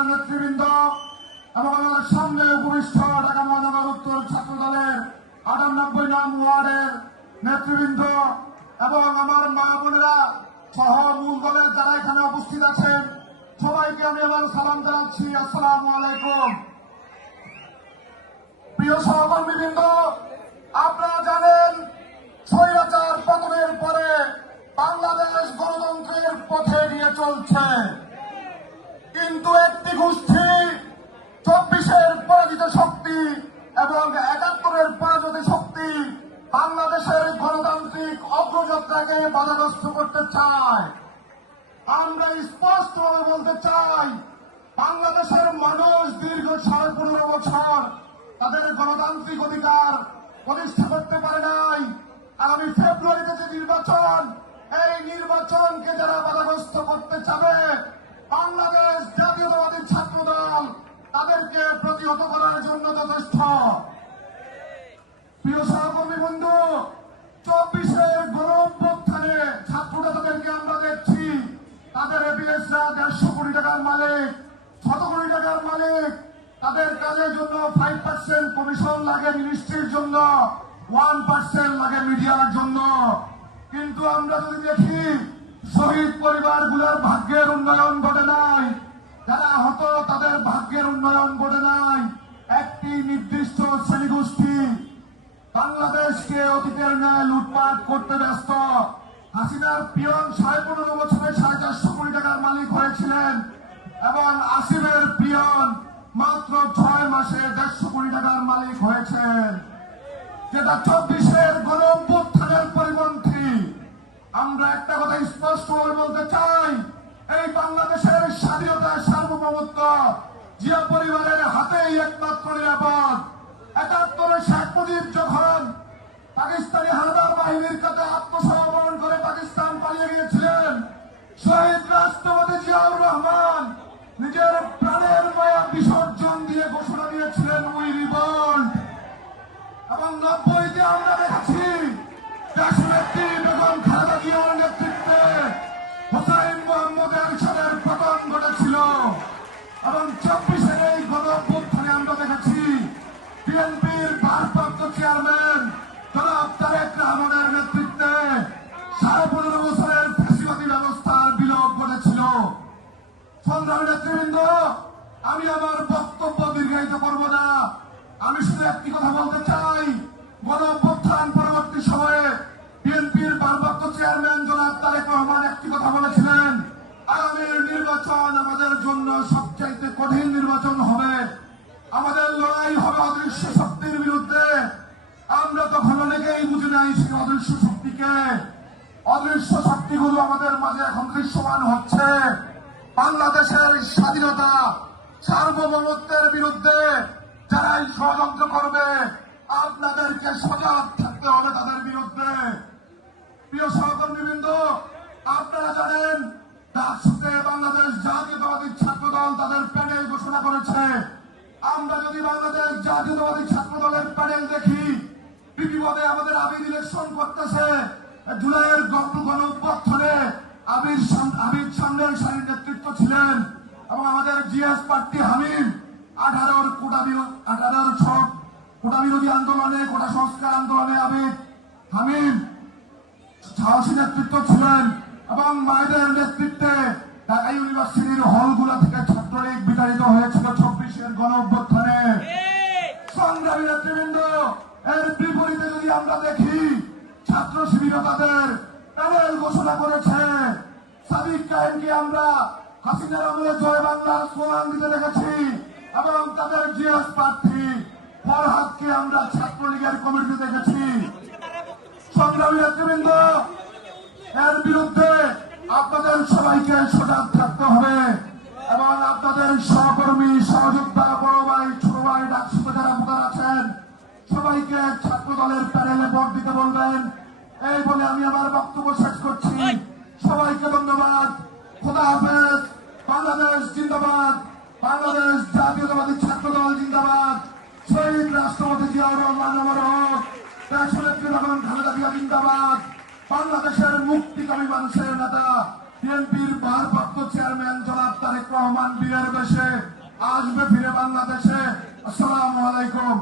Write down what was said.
জেলার নেতৃবৃন্দ এবং আমাদের সামনে উপবিষ্ট ঢাকা মহানগর উত্তর ছাত্র দলের আটানব্বই নং ওয়ার্ডের নেতৃবৃন্দ এবং আমার মা বোনেরা সহ মূল দলের যারা এখানে উপস্থিত আছেন, সবাইকে আমি আমার সালাম জানাচ্ছি। আসসালামু আলাইকুম। প্রিয় সহকর্মীবৃন্দ, আপনারা জানেন স্বৈরাচার পতনের পরে বাংলাদেশ গণতন্ত্রের পথে নিয়ে চলছে কিন্তু একটি গোষ্ঠী চব্বিশের পরাজিত শক্তি এবং একাত্তরের পরাজিত শক্তি বাংলাদেশের গণতান্ত্রিক অগ্রযাত্রাকে বাধাগ্রস্ত করতে চায়। আমরা স্পষ্টভাবে বলতে চাই, বাংলাদেশের মানুষ দীর্ঘ সাড়ে পনেরো বছর তাদের গণতান্ত্রিক অধিকার প্রতিষ্ঠা করতে পারে নাই। আগামী ফেব্রুয়ারিতে যে নির্বাচন, এই নির্বাচনকে যারা বাধাগ্রস্ত করতে চাবে, বাংলাদেশ জাতীয়তাবাদী ছাত্র দল তাদেরকে প্রতিহত করার জন্য যথেষ্ট। প্রিয় সহকর্মী বন্ধু এপিএসরা দেড়শো কোটি টাকার মালিক, শত কোটি টাকার মালিক। তাদের কাজের জন্য ফাইভ পার্সেন্ট কমিশন লাগে মিনিস্ট্রির জন্য ওয়ান পার্সেন্ট লাগে মিডিয়ার জন্য। কিন্তু আমরা যদি দেখি, শহীদ পরিবারগুলোর ভাগ্যের উন্নয়ন ঘটে নাই। যারা হতো তাদের ভাগ্যের উন্নয়ন ঘটে নাই। একটি নির্দিষ্ট শ্রেণীগোষ্ঠী বাংলাদেশকে অতীতের ন্যায় লুটপাট করতে ব্যস্ত। হাসিনার পিয়ন সাড়ে পনেরো বছরে সাড়ে চারশো কোটি টাকার মালিক হয়েছিলেন এবং আসিমের পিয়ন মাত্র ছয় মাসে দেড়শো কোটি টাকার মালিক হয়েছেন। যেটা চব্বিশের গণ অভ্যুত্থানের পরিপন্থী। আমরা একটা কথা স্পষ্ট করে বলতে চাই, এই বাংলাদেশের স্বাধীনতা সার্বভৌমত্ব জিয়া পরিবারের হাতেই একমাত্র নিরাপদ। একাত্তরে শেখ মুজিব যখন শহীদ রাষ্ট্রপতি জিয়াউর রহমান নিজের প্রাণের মায়া বিসর্জন দিয়ে ঘোষণা দিয়েছিলেন উই রিভল্ট এবং নব্বইতে আমরা দেখেছি, দেশনেত্রী বেগম খালেদা জিয়ার নেতৃত্বে হোসাইন মোহাম্মদ এরশাদের পতন ঘটেছিল। এবং চব্বিশের নেতৃবৃন্দ আমি আমার বক্তব্য দীর্ঘায়িত করব না। আমি শুধু একটি কথা বলতে চাই গণ অভ্যুত্থান পরবর্তী সময়ে বিএনপির ভারপ্রাপ্ত চেয়ারম্যান জনাব তারেক রহমান একটি কথা বলেছিলেন আগামীর নির্বাচন আমাদের জন্য সবচাইতে কঠিন নির্বাচন হবে। আমাদের লড়াই হবে অদৃশ্য শক্তির বিরুদ্ধে। আমরা তখন অনেকেই বুঝে নাই সেই অদৃশ্য শক্তিকে। অদৃশ্য শক্তিগুলো আমাদের মাঝে এখন দৃশ্যমান হচ্ছে। বাংলাদেশের স্বাধীনতা সার্বভৌমত্বের বিরুদ্ধে যারাই ষড়যন্ত্র করবে, আপনাদেরকে সজাগ থাকতে হবে তাদের বিরুদ্ধে। প্রিয় সহকর্মীবৃন্দ, আপনারা জানেন বাংলাদেশ জাতীয়তাবাদী ছাত্র দল তাদের প্যানেল ঘোষণা করেছে। আমরা যদি বাংলাদেশ জাতীয়তাবাদী ছাত্র দলের প্যানেল দেখি বিপদে আমাদের আবির ইলেকশন করতেছে, জুলাইয়ের গণ অভ্যর্থনে আবির আবির সামনের এবং আমাদের জিএস প্রার্থী হামিম, আঠারোর কোটা আঠারোর ছক কোটা বিরোধী আন্দোলনে, কোটা সংস্কার আন্দোলনে আবির হামিম সাহসী নেতৃত্ব ছিলেন এবং মায়েদের নেতৃত্বে ঢাকা ইউনিভার্সিটির হলগুলো থেকে ছাত্রলীগ বিতাড়িত হয়েছিল চব্বিশের গণ অভ্যুত্থানে সংগ্রামী নেতৃবৃন্দ, এর বিপরীতে যদি আমরা দেখি, ছাত্র শিবির তাদের প্যানেল ঘোষণা করেছে। সাদিক কায়েমকে আমরা হাসিনার আমলে জয় বাংলার স্লোগান দিতে দেখেছি এবং তাদের জিএস প্রার্থী ফরহাদকে আমরা ছাত্রলীগের কমিটিতে দেখেছি। সংগ্রামী নেতৃবৃন্দ, এর বিরুদ্ধে আপনাদের সবাইকে সজাগ থাকতে হবে এবং আপনাদের সহকর্মী, সহযোদ্ধা, বড় ভাই, ছোট ভাই ডাকসুতে যারা ভোটার আছেন, সবাইকে ছাত্র দলের প্যানেলে ভোট দিতে বলবেন। এই বলে আমি আমার বক্তব্য শেষ করছি। সবাইকে ধন্যবাদ। খোদা হাফেজ। জিন্দাবাদ। বাংলাদেশ জাতীয়তাবাদী ছাত্র দল জিন্দাবাদ। শহীদ রাষ্ট্রপতি জিয়াউর বাংলাদেশের মুক্তিকামী মানুষের নেতা, বিএনপির ভারপ্রাপ্ত চেয়ারম্যান জনাব তারেক রহমান বিয়ের বেশে আসবে ফিরে বাংলাদেশে। আসসালাম আলাইকুম।